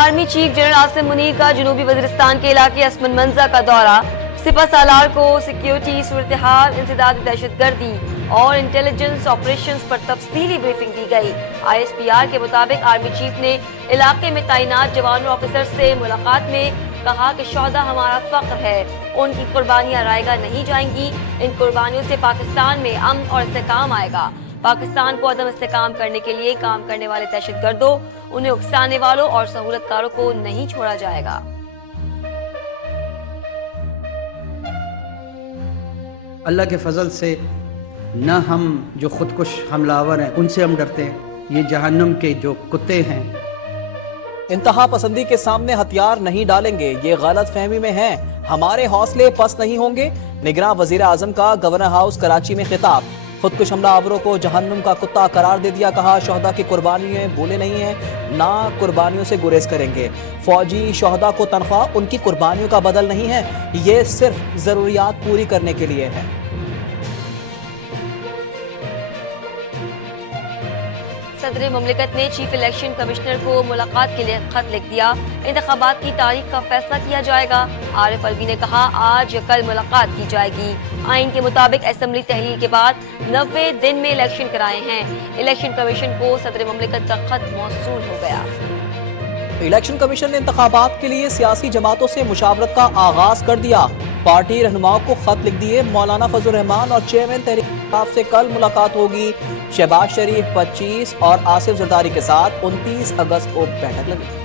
Army chief general Asim Munir का जनूबी वजीरिस्तान के इलाके असमन मंजा का दौरा। सिपा सालार को सिक्योरिटी सूरत-ए-हाल, इंसदादी दहशतगर्दी और इंटेलिजेंस ऑपरेशंस पर तफसीली ब्रीफिंग दी गई। ISPR के मुताबिक आर्मी चीफ ने इलाके में तैनात जवानों और ऑफिसर से मुलाकात में कहा कि शोहदा हमारा फख्र है, उनकी कुर्बानियां रायगा नहीं जाएंगी। इन कुर्बानियों से पाकिस्तान में अमन और इस्तेकाम आएगा। पाकिस्तान को अदम इस्तेकाम करने के लिए काम करने वाले दहशतगर्दों, उन्हें उकसाने वालों और सहूलतकारों को नहीं छोड़ा जाएगा। अल्लाह के फजल से न हम जो खुदकुश हमलावर हैं उनसे हम डरते हैं, ये जहन्नुम के जो कुत्ते हैं। इंतहा पसंदी के सामने हथियार नहीं डालेंगे, ये गलत फहमी में हैं। हमारे हौसले पस्त नहीं होंगे। निगरान वजीर आजम का गवर्नर हाउस कराची में खिताब। खुदकुश हमलावरों को जहन्नुम का कुत्ता करार दे दिया। कहा शोहदा की कुर्बानियां भूले नहीं हैं, ना कुर्बानियों से गुरेज करेंगे। फौजी शोहदा को तनख्वाह उनकी कुर्बानियों का बदल नहीं है, ये सिर्फ जरूरियात पूरी करने के लिए है। सदर मुमलिकत ने चीफ इलेक्शन कमिश्नर को मुलाकात के लिए खत लिख दिया। इंतखाबात की तारीख का फैसला किया जाएगा। आरिफ अलवी ने कहा आज या कल मुलाकात की जाएगी। आइन के मुताबिक असेंबली तहलील के बाद 90 दिन में इलेक्शन कराए हैं। इलेक्शन कमीशन को सदर मुमलिकत का खत मौसूल हो गया। इलेक्शन कमीशन ने इंतखाबात के लिए सियासी जमातों से मुशावरत का आगाज कर दिया। पार्टी रहनुमाओं को खत लिख दिए। मौलाना फजल रहमान और चेयरमैन तहरीक इंसाफ से कल मुलाकात होगी। शहबाज शरीफ 25 और आसिफ जरदारी के साथ 29 अगस्त को बैठक लगी।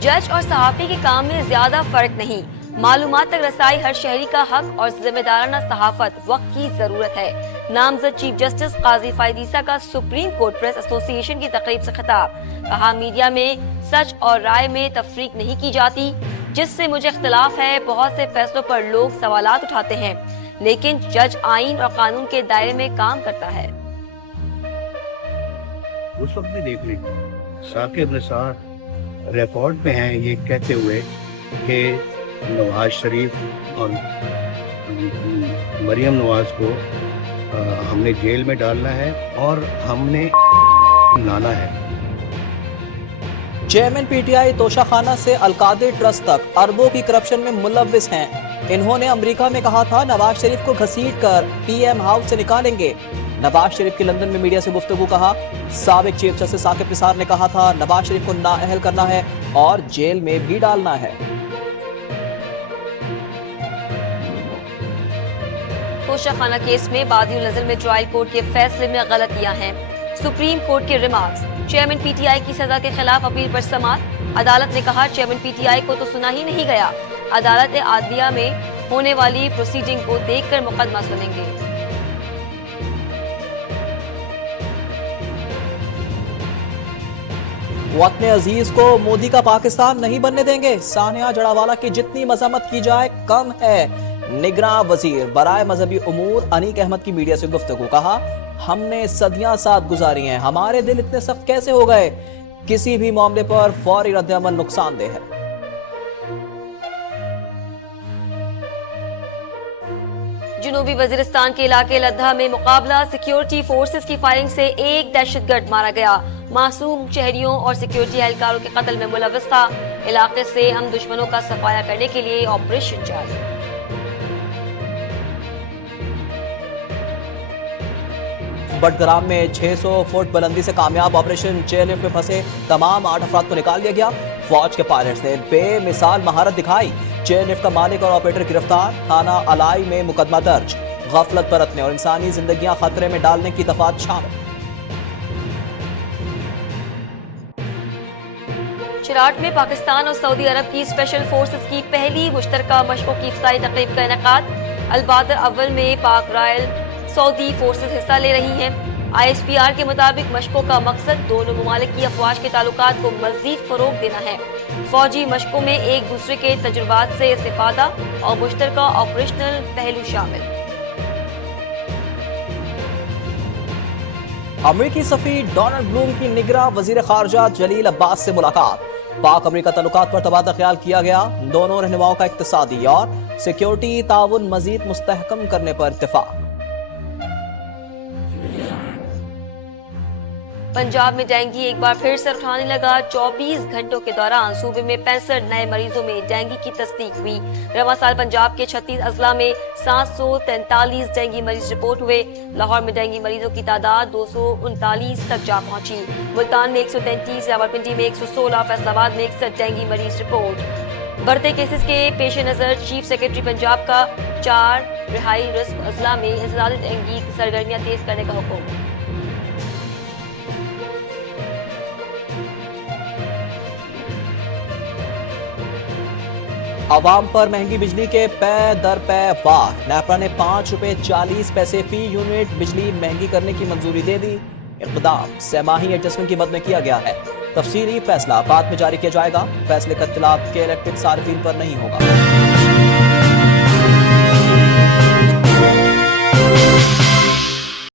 जज और सहाफी के काम में ज्यादा फर्क नहीं। मालूमात तक रसाई हर शहरी का हक और जिम्मेदाराना सहाफत वक्त की जरूरत है। नामजद चीफ जस्टिस काजी फायदीसा का सुप्रीम कोर्ट प्रेस एसोसिएशन की तकरीब से खिताब। कहा मीडिया में सच और राय में तफरीक नहीं की जाती, जिससे मुझे इख्तिलाफ है। बहुत से फैसलों पर लोग सवालात उठाते हैं, लेकिन जज आइन और कानून के दायरे में काम करता है। उस वक्त भी देख लीजिए साकिब निसार रिकॉर्ड में हैं ये कहते हुए कि नवाज शरीफ और मरियम नवाज को हमने जेल में डालना है और हमने लाना है। चेयरमैन पीटीआई तोशाखाना से अलकादिर ट्रस्ट तक अरबों की करप्शन में मुलव्विस हैं। इन्होंने अमेरिका में कहा था नवाज शरीफ को घसीट कर पीएम हाउस से निकालेंगे। नवाज शरीफ की लंदन में मीडिया से गुफ्तगू। कहा साबिक चीफ जस्टिस साकिब निसार ने कहा था नवाज शरीफ को नाअहल करना है और जेल में भी डालना है। तोशाखाना केस में बादिउल नजर में ट्रायल कोर्ट के फैसले में गलतियां हैं। सुप्रीम कोर्ट के रिमार्क्स। चेयरमैन पीटीआई की सजा के खिलाफ अपील पर समाअत। अदालत ने कहा चेयरमैन पीटीआई को तो सुना ही नहीं गया। अदालत आदलिया में होने वाली प्रोसीडिंग को देखकर मुकदमा सुनेंगे। वतन अजीज को मोदी का पाकिस्तान नहीं बनने देंगे। सानिया जड़ावाला की जितनी मजम्मत की जाए कम है। निगरान वजीर बराए मजहबी उमूर अनीक अहमद की मीडिया से गुफ्तगू। कहा हमने सदियां साथ गुजारी हैं, हमारे दिल इतने सख्त कैसे हो गए। किसी भी मामले पर फौरी रद्द-ए-अमल नुकसानदेह है। जनूबी वजीरिस्तान के इलाके लद्दा में मुकाबला। सिक्योरिटी फोर्सेस की फायरिंग से एक दहशतगर्द मारा गया। मासूम शहरियों और सिक्योरिटी एहलकारों के कत्ल में मुलव्विस था। इलाके से हम दुश्मनों का सफाया करने के लिए ऑपरेशन जारी। बटग्राम में 600 फुट बुलंदी से कामयाब ऑपरेशन। जेएलएफ में फंसे तमाम 8 अफराद को निकाल लिया गया। फौज के पायलट्स ने बेमिसाल महारत दिखाई। जेएलएफ का मालिक और ऑपरेटर गिरफ्तार। थाना अलाई में मुकदमा दर्ज। गफलत बरतने और इंसानी जिंदगियां खतरे में डालने की दफात शामिल। चिराट में पाकिस्तान और सऊदी अरब की स्पेशल फोर्सेस की पहली मुश्तरका मशकों की इफ्तारी तकरीब का इनेकाद। अल-बदर अव्वल में पाक रॉयल सऊदी फोर्सेस हिस्सा ले रही हैं। ISPR के मुताबिक मशकों का मकसद दोनों ममालिक की अफवाज के ताल्लुकात को मजीद फरोग देना है। फौजी मशकों में एक दूसरे के तजुर्बात से इस्तिफादा और मुश्तरका ऑपरेशनल पहलू शामिल। अमेरिकी सफीर डोनाल्ड ब्लूम की निगरां वजीर खारजा जलील अब्बास से मुलाकात। पाक अमेरिका ताल्लुकात पर तबादला ख्याल किया गया। दोनों रहनुमाओं का इक्तिसादी और सिक्योरिटी ताउन मजीद मुस्तहकम करने पर इत्तेफाक। पंजाब में डेंगू एक बार फिर सर उठाने लगा। 24 घंटों के दौरान सूबे में 65 नए मरीजों में डेंगू की तस्दीक हुई। रवां साल पंजाब के 36 अजला में 743 डेंगू मरीज रिपोर्ट हुए। लाहौर में डेंगू मरीजों की तादाद 239 तक जा पहुंची। मुल्तान में 133, रावलपिंडी में 116, फैसलाबाद में 61 डेंगू मरीज रिपोर्ट। बढ़ते केसेस के पेश नजर चीफ सेक्रेटरी पंजाब का 4 रिहाई रिस्क अजला में इंसदादी डेंगू की सरगर्मियां तेज करने का हुक्म। आवाम पर महंगी बिजली के पै दर पै वार। नेपरा ने ₹5.40 फी यूनिट बिजली महंगी करने की मंजूरी दे दी। इक़दाम सहमाही एडजस्टमेंट की मद में किया गया है। तफसीली फैसला बाद में जारी किया जाएगा। फैसले का इत्तला के इलेक्ट्रिक सार्फिन पर नहीं होगा।